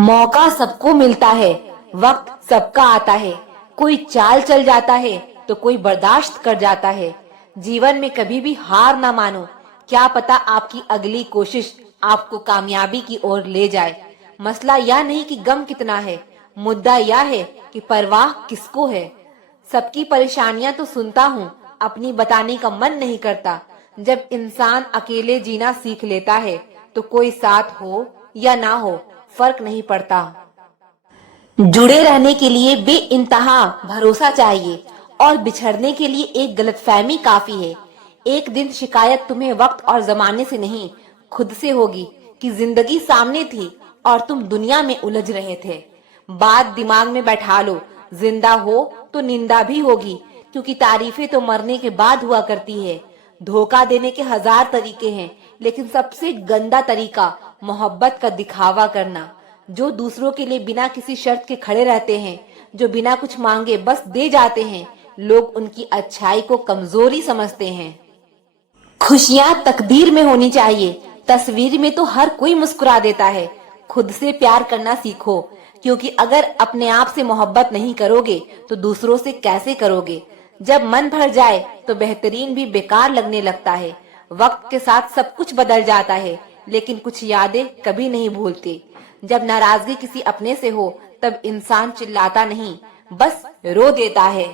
मौका सबको मिलता है, वक्त सबका आता है। कोई चाल चल जाता है तो कोई बर्दाश्त कर जाता है। जीवन में कभी भी हार ना मानो, क्या पता आपकी अगली कोशिश आपको कामयाबी की ओर ले जाए। मसला यह नहीं कि गम कितना है, मुद्दा यह है कि परवाह किसको है। सबकी परेशानियां तो सुनता हूँ, अपनी बताने का मन नहीं करता। जब इंसान अकेले जीना सीख लेता है तो कोई साथ हो या ना हो फर्क नहीं पड़ता। जुड़े रहने के लिए बेइंतहा भरोसा चाहिए और बिछड़ने के लिए एक गलतफहमी काफी है। एक दिन शिकायत तुम्हें वक्त और जमाने से नहीं, खुद से होगी कि जिंदगी सामने थी और तुम दुनिया में उलझ रहे थे। बात दिमाग में बैठा लो, जिंदा हो तो निंदा भी होगी, क्योंकि तारीफें तो मरने के बाद हुआ करती है। धोखा देने के हजार तरीके हैं, लेकिन सबसे गंदा तरीका मोहब्बत का दिखावा करना। जो दूसरों के लिए बिना किसी शर्त के खड़े रहते हैं, जो बिना कुछ मांगे बस दे जाते हैं, लोग उनकी अच्छाई को कमजोरी समझते हैं। खुशियां तकदीर में होनी चाहिए, तस्वीर में तो हर कोई मुस्कुरा देता है। खुद से प्यार करना सीखो, क्योंकि अगर अपने आप से मोहब्बत नहीं करोगे तो दूसरों से कैसे करोगे। जब मन भर जाए तो बेहतरीन भी बेकार लगने लगता है। वक्त के साथ सब कुछ बदल जाता है, लेकिन कुछ यादें कभी नहीं भूलते। जब नाराजगी किसी अपने से हो तब इंसान चिल्लाता नहीं, बस रो देता है।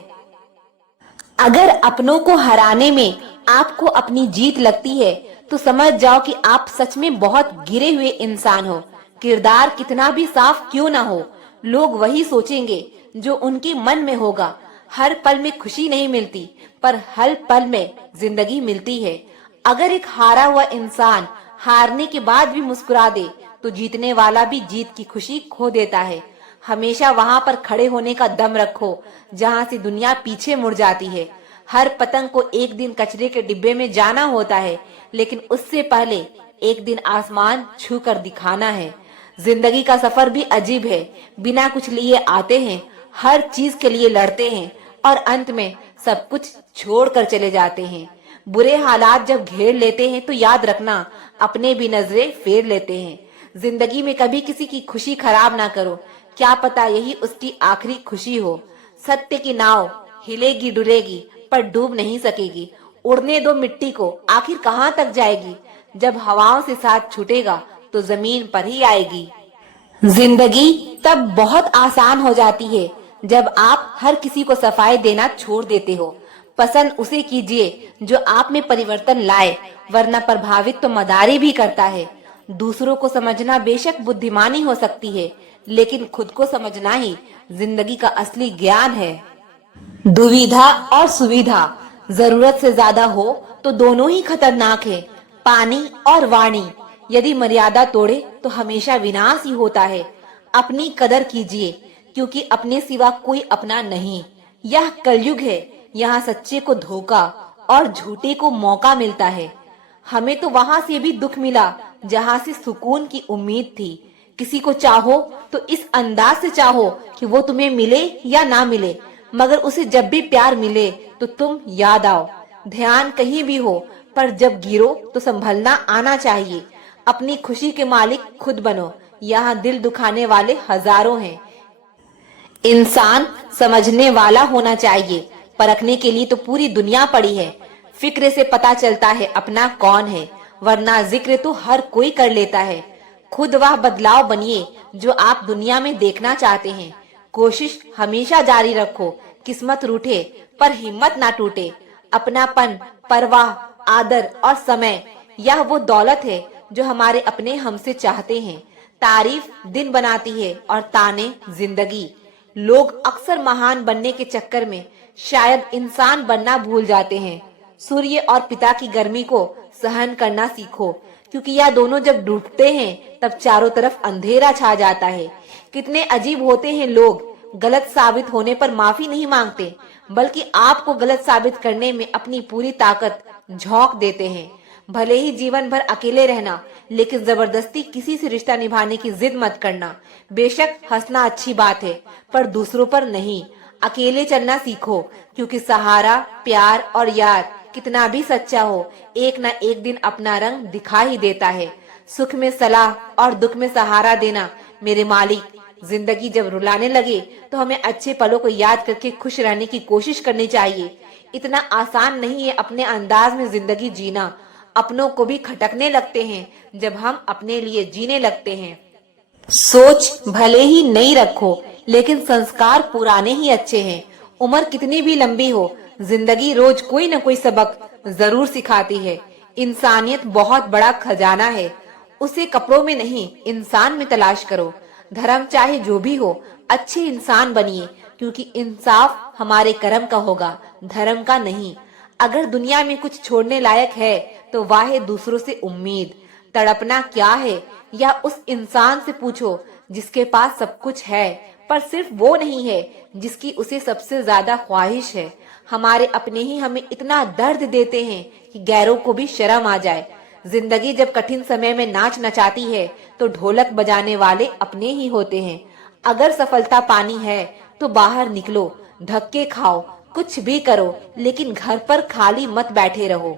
अगर अपनों को हराने में आपको अपनी जीत लगती है तो समझ जाओ कि आप सच में बहुत गिरे हुए इंसान हो। किरदार कितना भी साफ क्यों ना हो, लोग वही सोचेंगे जो उनके मन में होगा। हर पल में खुशी नहीं मिलती, पर हर पल में जिंदगी मिलती है। अगर एक हारा हुआ इंसान हारने के बाद भी मुस्कुरा दे तो जीतने वाला भी जीत की खुशी खो देता है। हमेशा वहां पर खड़े होने का दम रखो जहां से दुनिया पीछे मुड़ जाती है। हर पतंग को एक दिन कचरे के डिब्बे में जाना होता है, लेकिन उससे पहले एक दिन आसमान छू कर दिखाना है। जिंदगी का सफर भी अजीब है, बिना कुछ लिए आते हैं, हर चीज के लिए लड़ते हैं और अंत में सब कुछ छोड़ कर चले जाते हैं। बुरे हालात जब घेर लेते हैं तो याद रखना, अपने भी नजरें फेर लेते हैं। जिंदगी में कभी किसी की खुशी खराब ना करो, क्या पता यही उसकी आखिरी खुशी हो। सत्य की नाव हिलेगी डुलेगी पर डूब नहीं सकेगी। उड़ने दो मिट्टी को, आखिर कहाँ तक जाएगी। जब हवाओं से साथ छूटेगा तो जमीन पर ही आएगी। जिंदगी तब बहुत आसान हो जाती है जब आप हर किसी को सफाई देना छोड़ देते हो। पसंद उसे कीजिए जो आप में परिवर्तन लाए, वरना प्रभावित तो मदारी भी करता है। दूसरों को समझना बेशक बुद्धिमानी हो सकती है, लेकिन खुद को समझना ही जिंदगी का असली ज्ञान है। दुविधा और सुविधा जरूरत से ज्यादा हो तो दोनों ही खतरनाक है। पानी और वाणी यदि मर्यादा तोड़े तो हमेशा विनाश ही होता है। अपनी कदर कीजिए, क्योंकि अपने सिवा कोई अपना नहीं। यह कलयुग है, यहाँ सच्चे को धोखा और झूठे को मौका मिलता है। हमें तो वहां से भी दुख मिला जहां से सुकून की उम्मीद थी। किसी को चाहो तो इस अंदाज से चाहो कि वो तुम्हें मिले या ना मिले, मगर उसे जब भी प्यार मिले तो तुम याद आओ। ध्यान कहीं भी हो, पर जब गिरो तो संभलना आना चाहिए। अपनी खुशी के मालिक खुद बनो, यहाँ दिल दुखाने वाले हजारों हैं। इंसान समझने वाला होना चाहिए, परखने के लिए तो पूरी दुनिया पड़ी है। फिक्र से पता चलता है अपना कौन है, वरना जिक्र तो हर कोई कर लेता है। खुद वह बदलाव बनिए जो आप दुनिया में देखना चाहते हैं। कोशिश हमेशा जारी रखो, किस्मत रूठे पर हिम्मत ना टूटे। अपनापन, परवाह, आदर और समय, यह वो दौलत है जो हमारे अपने हमसे चाहते हैं। तारीफ दिन बनाती है और ताने जिंदगी। लोग अक्सर महान बनने के चक्कर में शायद इंसान बनना भूल जाते हैं। सूर्य और पिता की गर्मी को सहन करना सीखो, क्योंकि यह दोनों जब डूबते हैं तब चारों तरफ अंधेरा छा जाता है। कितने अजीब होते हैं लोग, गलत साबित होने पर माफी नहीं मांगते, बल्कि आपको गलत साबित करने में अपनी पूरी ताकत झोंक देते हैं। भले ही जीवन भर अकेले रहना, लेकिन जबरदस्ती किसी से रिश्ता निभाने की जिद मत करना। बेशक हंसना अच्छी बात है, पर दूसरों पर नहीं। अकेले चलना सीखो, क्योंकि सहारा, प्यार और याद कितना भी सच्चा हो, एक न एक दिन अपना रंग दिखा ही देता है। सुख में सलाह और दुख में सहारा देना मेरे मालिक। जिंदगी जब रुलाने लगे तो हमें अच्छे पलों को याद करके खुश रहने की कोशिश करनी चाहिए। इतना आसान नहीं है अपने अंदाज में जिंदगी जीना। अपनों को भी खटकने लगते हैं जब हम अपने लिए जीने लगते हैं। सोच भले ही नई रखो, लेकिन संस्कार पुराने ही अच्छे हैं। उम्र कितनी भी लंबी हो, जिंदगी रोज कोई न कोई सबक जरूर सिखाती है। इंसानियत बहुत बड़ा खजाना है, उसे कपड़ों में नहीं इंसान में तलाश करो। धर्म चाहे जो भी हो, अच्छे इंसान बनिए, क्योंकि इंसाफ हमारे कर्म का होगा, धर्म का नहीं। अगर दुनिया में कुछ छोड़ने लायक है तो वह है दूसरों से उम्मीद। तड़पना क्या है, या उस इंसान से पूछो जिसके पास सब कुछ है पर सिर्फ वो नहीं है जिसकी उसे सबसे ज्यादा ख्वाहिश है। हमारे अपने ही हमें इतना दर्द देते हैं कि गैरों को भी शर्म आ जाए। जिंदगी जब कठिन समय में नाच नचाती है तो ढोलक बजाने वाले अपने ही होते हैं। अगर सफलता पानी है तो बाहर निकलो, धक्के खाओ, कुछ भी करो, लेकिन घर पर खाली मत बैठे रहो।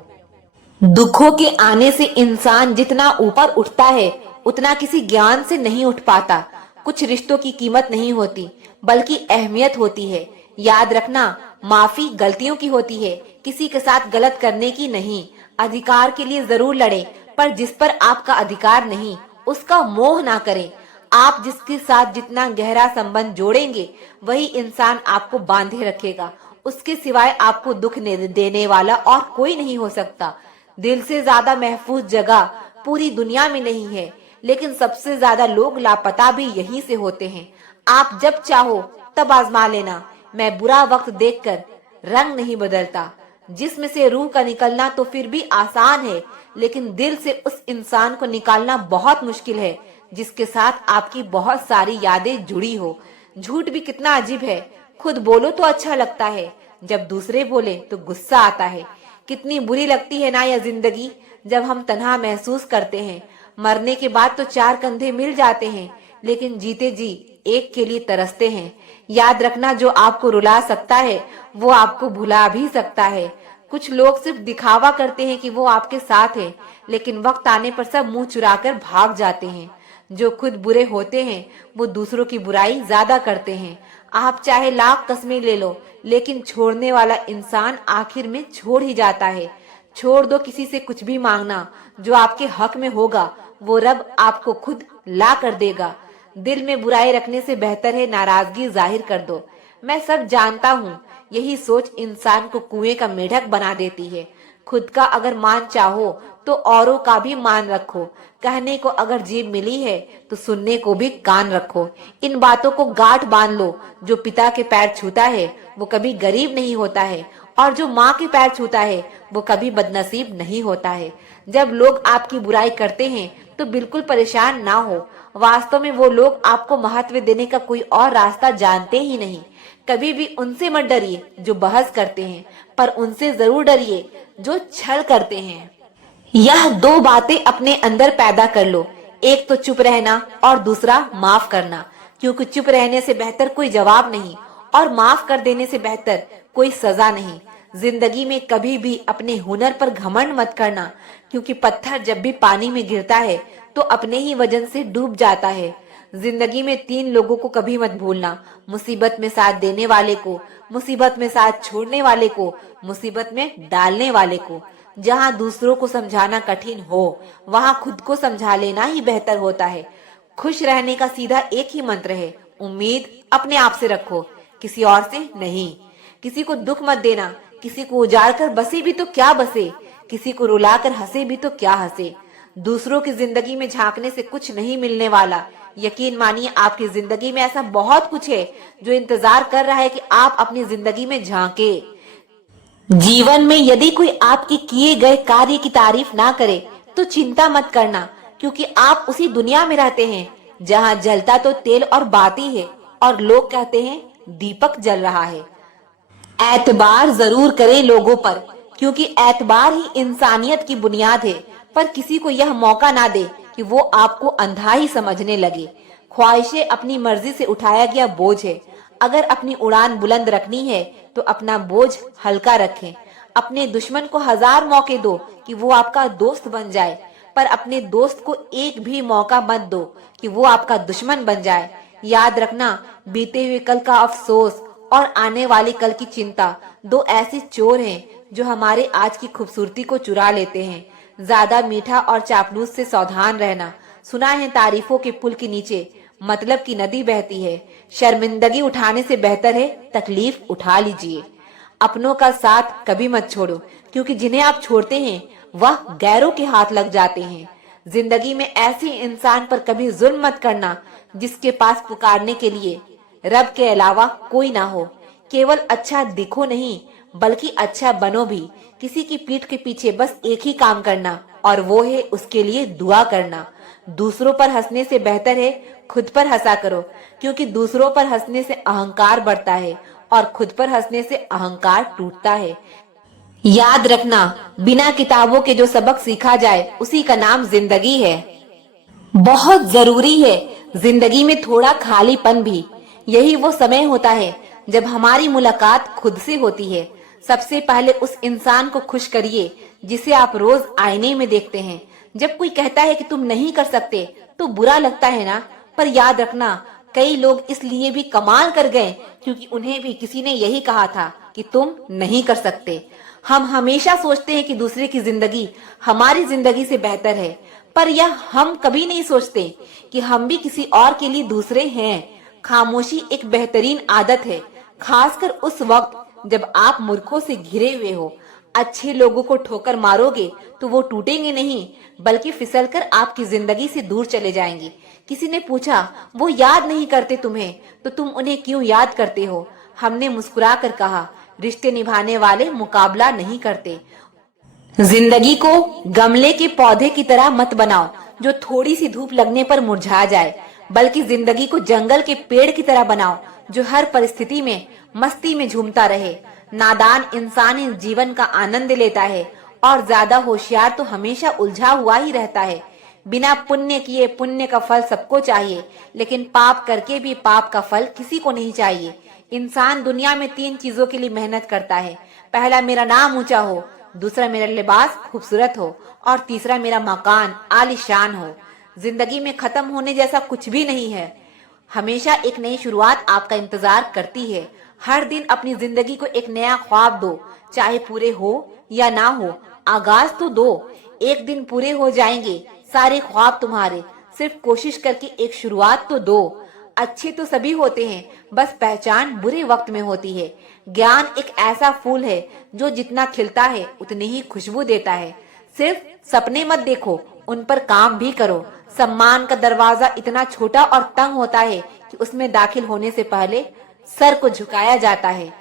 दुखों के आने से इंसान जितना ऊपर उठता है उतना किसी ज्ञान से नहीं उठ पाता। कुछ रिश्तों की कीमत नहीं होती बल्कि अहमियत होती है। याद रखना, माफी गलतियों की होती है, किसी के साथ गलत करने की नहीं। अधिकार के लिए जरूर लड़ें, पर जिस पर आपका अधिकार नहीं उसका मोह ना करें। आप जिसके साथ जितना गहरा संबंध जोड़ेंगे वही इंसान आपको बांधे रखेगा। उसके सिवाय आपको दुख देने वाला और कोई नहीं हो सकता। दिल से ज्यादा महफूज जगह पूरी दुनिया में नहीं है, लेकिन सबसे ज्यादा लोग लापता भी यहीं से होते हैं। आप जब चाहो तब आजमा लेना। मैं बुरा वक्त देखकर रंग नहीं बदलता। जिस्म से रूह का निकलना तो फिर भी आसान है, लेकिन दिल से उस इंसान को निकालना बहुत मुश्किल है जिसके साथ आपकी बहुत सारी यादें जुड़ी हो। झूठ भी कितना अजीब है, खुद बोलो तो अच्छा लगता है, जब दूसरे बोले तो गुस्सा आता है। कितनी बुरी लगती है ना यह जिंदगी, जब हम तन्हा महसूस करते हैं। मरने के बाद तो चार कंधे मिल जाते हैं, लेकिन जीते जी एक के लिए तरसते हैं। याद रखना, जो आपको रुला सकता है वो आपको भुला भी सकता है। कुछ लोग सिर्फ दिखावा करते हैं कि वो आपके साथ हैं, लेकिन वक्त आने पर सब मुंह चुराकर भाग जाते हैं। जो खुद बुरे होते हैं वो दूसरों की बुराई ज्यादा करते हैं। आप चाहे लाख कस्में ले लो, लेकिन छोड़ने वाला इंसान आखिर में छोड़ ही जाता है। छोड़ दो किसी से कुछ भी मांगना, जो आपके हक में होगा वो रब आपको खुद ला कर देगा। दिल में बुराई रखने से बेहतर है नाराजगी जाहिर कर दो। मैं सब जानता हूँ, यही सोच इंसान को कुएं का मेढक बना देती है। खुद का अगर मान चाहो तो औरों का भी मान रखो। कहने को अगर जीभ मिली है तो सुनने को भी कान रखो। इन बातों को गांठ बांध लो, जो पिता के पैर छूता है वो कभी गरीब नहीं होता है, और जो माँ के पैर छूता है वो कभी बदनसीब नहीं होता है। जब लोग आपकी बुराई करते हैं तो बिल्कुल परेशान ना हो। वास्तव में वो लोग आपको महत्व देने का कोई और रास्ता जानते ही नहीं। कभी भी उनसे मत डरिए जो बहस करते हैं, पर उनसे जरूर डरिए जो छल करते हैं। यह दो बातें अपने अंदर पैदा कर लो, एक तो चुप रहना और दूसरा माफ करना। क्योंकि चुप रहने से बेहतर कोई जवाब नहीं, और माफ कर देने से बेहतर कोई सजा नहीं। जिंदगी में कभी भी अपने हुनर पर घमंड मत करना, क्योंकि पत्थर जब भी पानी में गिरता है तो अपने ही वजन से डूब जाता है। जिंदगी में तीन लोगों को कभी मत भूलना, मुसीबत में साथ देने वाले को, मुसीबत में साथ छोड़ने वाले को, मुसीबत में डालने वाले को। जहाँ दूसरों को समझाना कठिन हो वहाँ खुद को समझा लेना ही बेहतर होता है। खुश रहने का सीधा एक ही मंत्र है, उम्मीद अपने आप से रखो, किसी और से नहीं। किसी को दुख मत देना, किसी को उजाड़ कर बसे भी तो क्या बसे, किसी को रुला कर हंसे भी तो क्या हंसे। दूसरों की जिंदगी में झांकने से कुछ नहीं मिलने वाला। यकीन मानिए, आपकी जिंदगी में ऐसा बहुत कुछ है जो इंतजार कर रहा है कि आप अपनी जिंदगी में झांके। जीवन में यदि कोई आपके किए गए कार्य की तारीफ ना करे तो चिंता मत करना, क्योंकि आप उसी दुनिया में रहते हैं जहाँ जलता तो तेल और बाती है, और लोग कहते हैं दीपक जल रहा है। एतबार जरूर करें लोगों पर, क्योंकि एतबार ही इंसानियत की बुनियाद है। पर किसी को यह मौका ना दे कि वो आपको अंधा ही समझने लगे। ख्वाहिशें अपनी मर्जी से उठाया गया बोझ है। अगर अपनी उड़ान बुलंद रखनी है तो अपना बोझ हल्का रखें। अपने दुश्मन को 1000 मौके दो कि वो आपका दोस्त बन जाए, पर अपने दोस्त को एक भी मौका मत दो कि वो आपका दुश्मन बन जाए। याद रखना, बीते हुए कल का अफसोस और आने वाली कल की चिंता दो ऐसे चोर हैं जो हमारे आज की खूबसूरती को चुरा लेते हैं। ज्यादा मीठा और चापलूस से सावधान रहना। सुना है तारीफों के पुल के नीचे मतलब की नदी बहती है। शर्मिंदगी उठाने से बेहतर है तकलीफ उठा लीजिए। अपनों का साथ कभी मत छोड़ो, क्योंकि जिन्हें आप छोड़ते हैं वह गैरों के हाथ लग जाते हैं। जिंदगी में ऐसे इंसान पर कभी जुल्म मत करना जिसके पास पुकारने के लिए रब के अलावा कोई ना हो। केवल अच्छा दिखो नहीं बल्कि अच्छा बनो भी। किसी की पीठ के पीछे बस एक ही काम करना और वो है उसके लिए दुआ करना। दूसरों पर हंसने से बेहतर है खुद पर हंसा करो, क्योंकि दूसरों पर हंसने से अहंकार बढ़ता है और खुद पर हंसने से अहंकार टूटता है। याद रखना, बिना किताबों के जो सबक सीखा जाए उसी का नाम जिंदगी है। बहुत जरूरी है जिंदगी में थोड़ा खालीपन भी। यही वो समय होता है जब हमारी मुलाकात खुद से होती है। सबसे पहले उस इंसान को खुश करिए जिसे आप रोज आईने में देखते हैं। जब कोई कहता है कि तुम नहीं कर सकते तो बुरा लगता है ना, पर याद रखना कई लोग इसलिए भी कमाल कर गए क्योंकि उन्हें भी किसी ने यही कहा था कि तुम नहीं कर सकते। हम हमेशा सोचते हैं कि दूसरे की जिंदगी हमारी जिंदगी से बेहतर है, पर यह हम कभी नहीं सोचते कि हम भी किसी और के लिए दूसरे हैं। खामोशी एक बेहतरीन आदत है, खासकर उस वक्त जब आप मूर्खों से घिरे हुए हो। अच्छे लोगों को ठोकर मारोगे तो वो टूटेंगे नहीं बल्कि फिसलकर आपकी जिंदगी से दूर चले जाएंगे। किसी ने पूछा वो याद नहीं करते तुम्हें तो तुम उन्हें क्यों याद करते हो। हमने मुस्कुरा कर कहा रिश्ते निभाने वाले मुकाबला नहीं करते। जिंदगी को गमले के पौधे की तरह मत बनाओ जो थोड़ी सी धूप लगने पर मुरझा जाए, बल्कि जिंदगी को जंगल के पेड़ की तरह बनाओ जो हर परिस्थिति में मस्ती में झूमता रहे। नादान इंसान इस जीवन का आनंद लेता है और ज्यादा होशियार तो हमेशा उलझा हुआ ही रहता है। बिना पुण्य किए पुण्य का फल सबको चाहिए, लेकिन पाप करके भी पाप का फल किसी को नहीं चाहिए। इंसान दुनिया में 3 चीजों के लिए मेहनत करता है। पहला, मेरा नाम ऊंचा हो, दूसरा, मेरा लिबास खूबसूरत हो और तीसरा, मेरा मकान आलीशान हो। जिंदगी में खत्म होने जैसा कुछ भी नहीं है। हमेशा एक नई शुरुआत आपका इंतजार करती है। हर दिन अपनी जिंदगी को एक नया ख्वाब दो, चाहे पूरे हो या ना हो, आगाज तो दो। एक दिन पूरे हो जाएंगे सारे ख्वाब तुम्हारे, सिर्फ कोशिश करके एक शुरुआत तो दो। अच्छे तो सभी होते हैं, बस पहचान बुरे वक्त में होती है। ज्ञान एक ऐसा फूल है जो जितना खिलता है उतनी ही खुशबू देता है। सिर्फ सपने मत देखो, उन पर काम भी करो। सम्मान का दरवाजा इतना छोटा और तंग होता है कि उसमें दाखिल होने से पहले सर को झुकाया जाता है।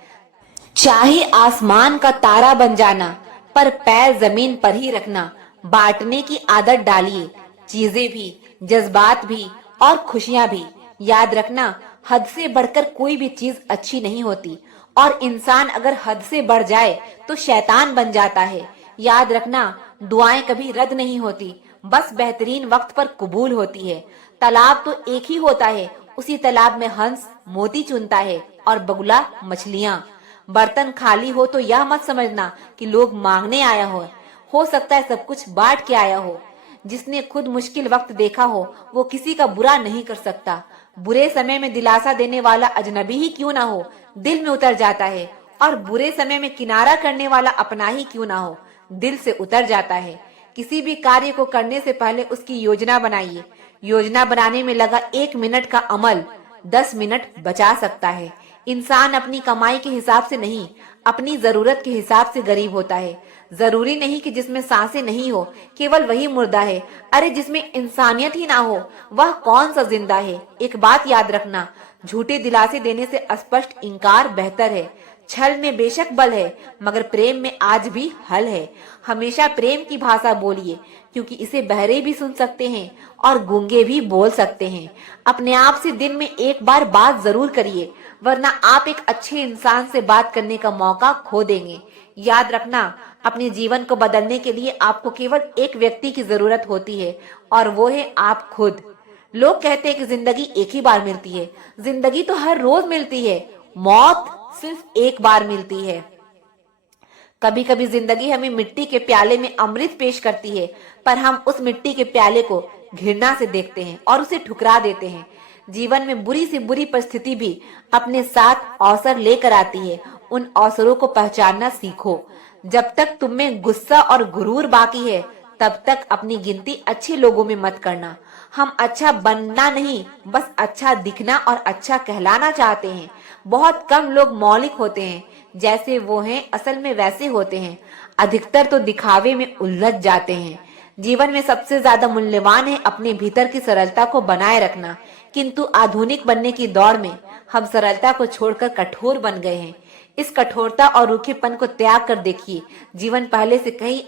चाहे आसमान का तारा बन जाना, पर पैर जमीन पर ही रखना। बांटने की आदत डालिए, चीजें भी, जज्बात भी और खुशियां भी। याद रखना, हद से बढ़कर कोई भी चीज अच्छी नहीं होती और इंसान अगर हद से बढ़ जाए तो शैतान बन जाता है। याद रखना, दुआएं कभी रद्द नहीं होती, बस बेहतरीन वक्त पर कबूल होती है। तालाब तो एक ही होता है, उसी तालाब में हंस मोती चुनता है और बगुला मछलियां। बर्तन खाली हो तो यह मत समझना कि लोग मांगने आया हो सकता है सब कुछ बांट के आया हो। जिसने खुद मुश्किल वक्त देखा हो वो किसी का बुरा नहीं कर सकता। बुरे समय में दिलासा देने वाला अजनबी ही क्यों ना हो, दिल में उतर जाता है, और बुरे समय में किनारा करने वाला अपना ही क्यों ना हो, दिल से उतर जाता है। किसी भी कार्य को करने से पहले उसकी योजना बनाइए। योजना बनाने में लगा 1 मिनट का अमल 10 मिनट बचा सकता है। इंसान अपनी कमाई के हिसाब से नहीं, अपनी जरूरत के हिसाब से गरीब होता है। जरूरी नहीं कि जिसमें सांसें नहीं हो केवल वही मुर्दा है। अरे जिसमें इंसानियत ही ना हो वह कौन सा जिंदा है। एक बात याद रखना, झूठे दिलासे देने से स्पष्ट इनकार बेहतर है। छल में बेशक बल है, मगर प्रेम में आज भी हल है। हमेशा प्रेम की भाषा बोलिए, क्योंकि इसे बहरे भी सुन सकते हैं और गूंगे भी बोल सकते हैं। अपने आप से दिन में एक बार बात जरूर करिए, वरना आप एक अच्छे इंसान से बात करने का मौका खो देंगे। याद रखना, अपने जीवन को बदलने के लिए आपको केवल एक व्यक्ति की जरूरत होती है, और वो है आप खुद। लोग कहते हैं कि जिंदगी एक ही बार मिलती है। जिंदगी तो हर रोज मिलती है, मौत सिर्फ एक बार मिलती है। कभी कभी जिंदगी हमें मिट्टी के प्याले में अमृत पेश करती है, पर हम उस मिट्टी के प्याले को घृणा से देखते हैं और उसे ठुकरा देते हैं। जीवन में बुरी से बुरी परिस्थिति भी अपने साथ अवसर लेकर आती है। उन अवसरों को पहचानना सीखो। जब तक तुम में गुस्सा और गुरूर बाकी है, तब तक अपनी गिनती अच्छे लोगों में मत करना। हम अच्छा बनना नहीं, बस अच्छा दिखना और अच्छा कहलाना चाहते हैं। बहुत कम लोग मौलिक होते हैं, जैसे वो हैं असल में वैसे होते हैं। अधिकतर तो दिखावे में उलझ जाते हैं। जीवन में सबसे ज्यादा मूल्यवान है अपने भीतर की सरलता को बनाए रखना। किंतु आधुनिक बनने की दौड़ में हम सरलता को छोड़कर कठोर बन गए हैं। इस कठोरता और रूखेपन को त्याग कर देखिए, जीवन पहले से कहीं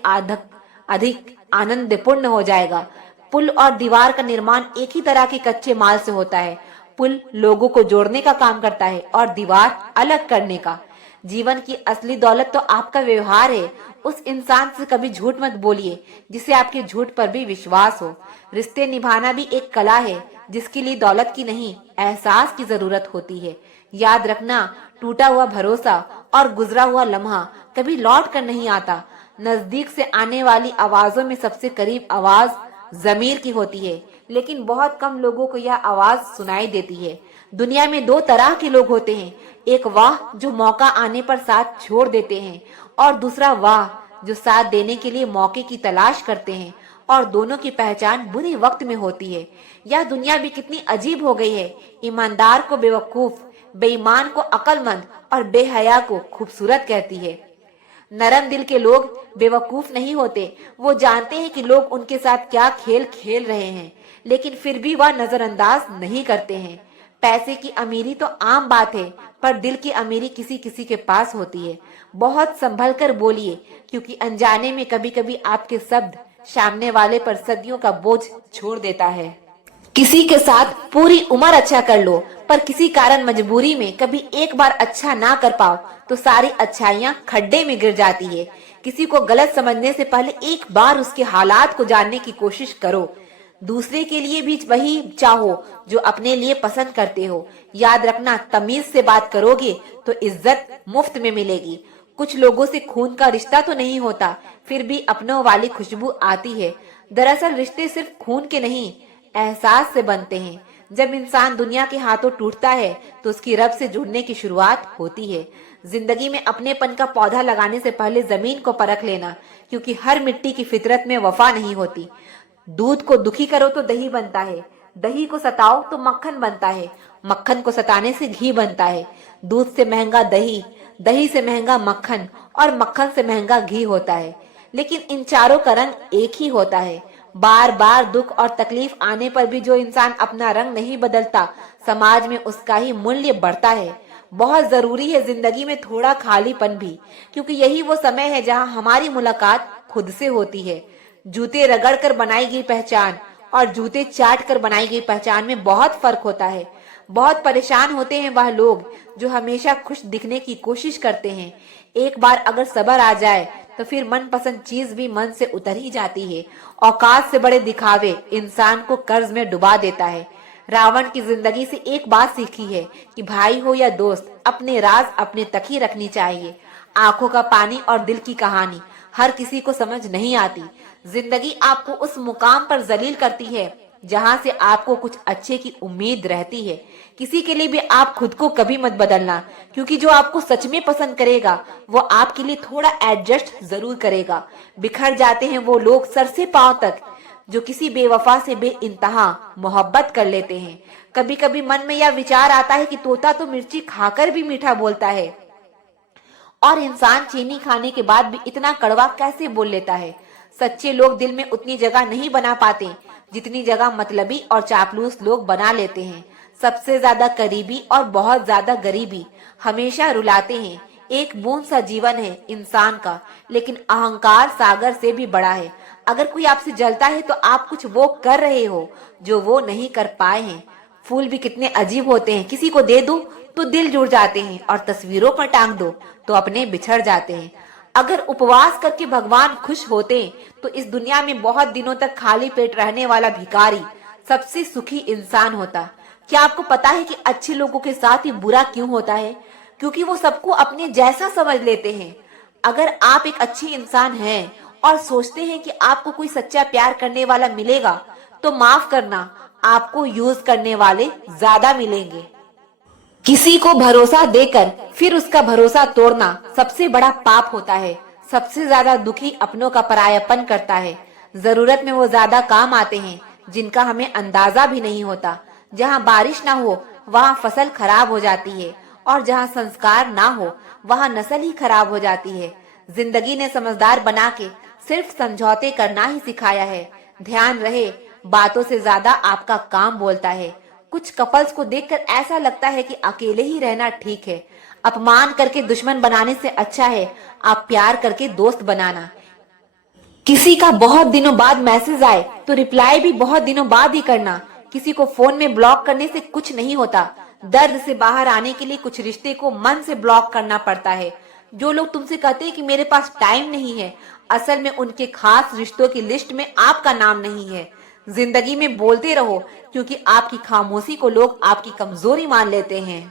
अधिक आनंदपूर्ण हो जाएगा। पुल और दीवार का निर्माण एक ही तरह के कच्चे माल से होता है। पुल लोगों को जोड़ने का काम करता है और दीवार अलग करने का। जीवन की असली दौलत तो आपका व्यवहार है। उस इंसान से कभी झूठ मत बोलिए जिसे आपके झूठ पर भी विश्वास हो। रिश्ते निभाना भी एक कला है, जिसके लिए दौलत की नहीं, एहसास की जरूरत होती है। याद रखना, टूटा हुआ भरोसा और गुजरा हुआ लम्हा कभी लौट कर नहीं आता। नजदीक से आने वाली आवाजों में सबसे करीब आवाज जमीर की होती है, लेकिन बहुत कम लोगों को यह आवाज सुनाई देती है। दुनिया में दो तरह के लोग होते हैं, एक वाह जो मौका आने पर साथ छोड़ देते हैं, और दूसरा वाह जो साथ देने के लिए मौके की तलाश करते हैं। और दोनों की पहचान बुरे वक्त में होती है। यह दुनिया भी कितनी अजीब हो गई है। ईमानदार को बेवकूफ, बेईमान को अक्लमंद और बेहया को खूबसूरत कहती है। नरम दिल के लोग बेवकूफ नहीं होते। वो जानते हैं कि लोग उनके साथ क्या खेल खेल रहे हैं, लेकिन फिर भी वह नजरअंदाज नहीं करते हैं। पैसे की अमीरी तो आम बात है, पर दिल की अमीरी किसी किसी के पास होती है। बहुत संभल कर बोलिए, क्योंकि अनजाने में कभी कभी आपके शब्द सामने वाले पर सदियों का बोझ छोड़ देता है। किसी के साथ पूरी उम्र अच्छा कर लो, पर किसी कारण मजबूरी में कभी एक बार अच्छा ना कर पाओ तो सारी अच्छाइयाँ खड्डे में गिर जाती है। किसी को गलत समझने से पहले एक बार उसके हालात को जानने की कोशिश करो। दूसरे के लिए भी वही चाहो जो अपने लिए पसंद करते हो। याद रखना, तमीज से बात करोगे तो इज्जत मुफ्त में मिलेगी। कुछ लोगों से खून का रिश्ता तो नहीं होता, फिर भी अपनों वाली खुशबू आती है। दरअसल रिश्ते सिर्फ खून के नहीं, एहसास से बनते हैं। जब इंसान दुनिया के हाथों टूटता है तो उसकी रब से जुड़ने की शुरुआत होती है। जिंदगी में अपनेपन का पौधा लगाने से पहले जमीन को परख लेना, क्योंकि हर मिट्टी की फितरत में वफा नहीं होती। दूध को दुखी करो तो दही बनता है, दही को सताओ तो मक्खन बनता है, मक्खन को सताने से घी बनता है। दूध से महंगा दही, दही से महंगा मक्खन और मक्खन से महंगा घी होता है। लेकिन इन चारों का रंग एक ही होता है। बार बार दुख और तकलीफ आने पर भी जो इंसान अपना रंग नहीं बदलता, समाज में उसका ही मूल्य बढ़ता है। बहुत जरूरी है जिंदगी में थोड़ा खालीपन भी, क्योंकि यही वो समय है जहां हमारी मुलाकात खुद से होती है। जूते रगड़ कर बनाई गई पहचान और जूते चाट कर बनाई गई पहचान में बहुत फर्क होता है। बहुत परेशान होते हैं वह लोग जो हमेशा खुश दिखने की कोशिश करते हैं। एक बार अगर सब्र आ जाए तो फिर मनपसंद चीज भी मन से उतर ही जाती है। औकात से बड़े दिखावे इंसान को कर्ज में डुबा देता है। रावण की जिंदगी से एक बात सीखी है कि भाई हो या दोस्त, अपने राज अपने तक ही रखनी चाहिए। आंखों का पानी और दिल की कहानी हर किसी को समझ नहीं आती। जिंदगी आपको उस मुकाम पर जलील करती है जहां से आपको कुछ अच्छे की उम्मीद रहती है। किसी के लिए भी आप खुद को कभी मत बदलना, क्योंकि जो आपको सच में पसंद करेगा वो आपके लिए थोड़ा एडजस्ट जरूर करेगा। बिखर जाते हैं वो लोग सर से पांव तक जो किसी बेवफा से बेइंतहा मोहब्बत कर लेते हैं। कभी कभी मन में यह विचार आता है कि तोता तो मिर्ची खाकर भी मीठा बोलता है, और इंसान चीनी खाने के बाद भी इतना कड़वा कैसे बोल लेता है। सच्चे लोग दिल में उतनी जगह नहीं बना पाते जितनी जगह मतलबी और चापलूस लोग बना लेते हैं। सबसे ज्यादा करीबी और बहुत ज्यादा गरीबी हमेशा रुलाते हैं। एक बूंद सा जीवन है इंसान का, लेकिन अहंकार सागर से भी बड़ा है। अगर कोई आपसे जलता है तो आप कुछ वो कर रहे हो जो वो नहीं कर पाए हैं। फूल भी कितने अजीब होते हैं, किसी को दे दो तो दिल जुड़ जाते हैं, और तस्वीरों पर टांग दो तो अपने बिछड़ जाते हैं। अगर उपवास करके भगवान खुश होते तो इस दुनिया में बहुत दिनों तक खाली पेट रहने वाला भिखारी सबसे सुखी इंसान होता। क्या आपको पता है कि अच्छे लोगों के साथ ही बुरा क्यों होता है? क्योंकि वो सबको अपने जैसा समझ लेते हैं। अगर आप एक अच्छी इंसान हैं और सोचते हैं कि आपको कोई सच्चा प्यार करने वाला मिलेगा, तो माफ करना, आपको यूज करने वाले ज्यादा मिलेंगे। किसी को भरोसा देकर फिर उसका भरोसा तोड़ना सबसे बड़ा पाप होता है। सबसे ज्यादा दुखी अपनों का परायापन करता है। जरूरत में वो ज्यादा काम आते हैं जिनका हमें अंदाजा भी नहीं होता। जहाँ बारिश ना हो वहाँ फसल खराब हो जाती है, और जहाँ संस्कार ना हो वहाँ नस्ल ही खराब हो जाती है। जिंदगी ने समझदार बना के सिर्फ समझौते करना ही सिखाया है। ध्यान रहे, बातों से ज्यादा आपका काम बोलता है। कुछ कपल्स को देखकर ऐसा लगता है कि अकेले ही रहना ठीक है। अपमान करके दुश्मन बनाने से अच्छा है आप प्यार करके दोस्त बनाना। किसी का बहुत दिनों बाद मैसेज आए तो रिप्लाई भी बहुत दिनों बाद ही करना। किसी को फोन में ब्लॉक करने से कुछ नहीं होता। दर्द से बाहर आने के लिए कुछ रिश्ते को मन से ब्लॉक करना पड़ता है। जो लोग तुमसे कहते हैं कि मेरे पास टाइम नहीं है, असल में उनके खास रिश्तों की लिस्ट में आपका नाम नहीं है। जिंदगी में बोलते रहो, क्योंकि आपकी खामोशी को लोग आपकी कमजोरी मान लेते हैं।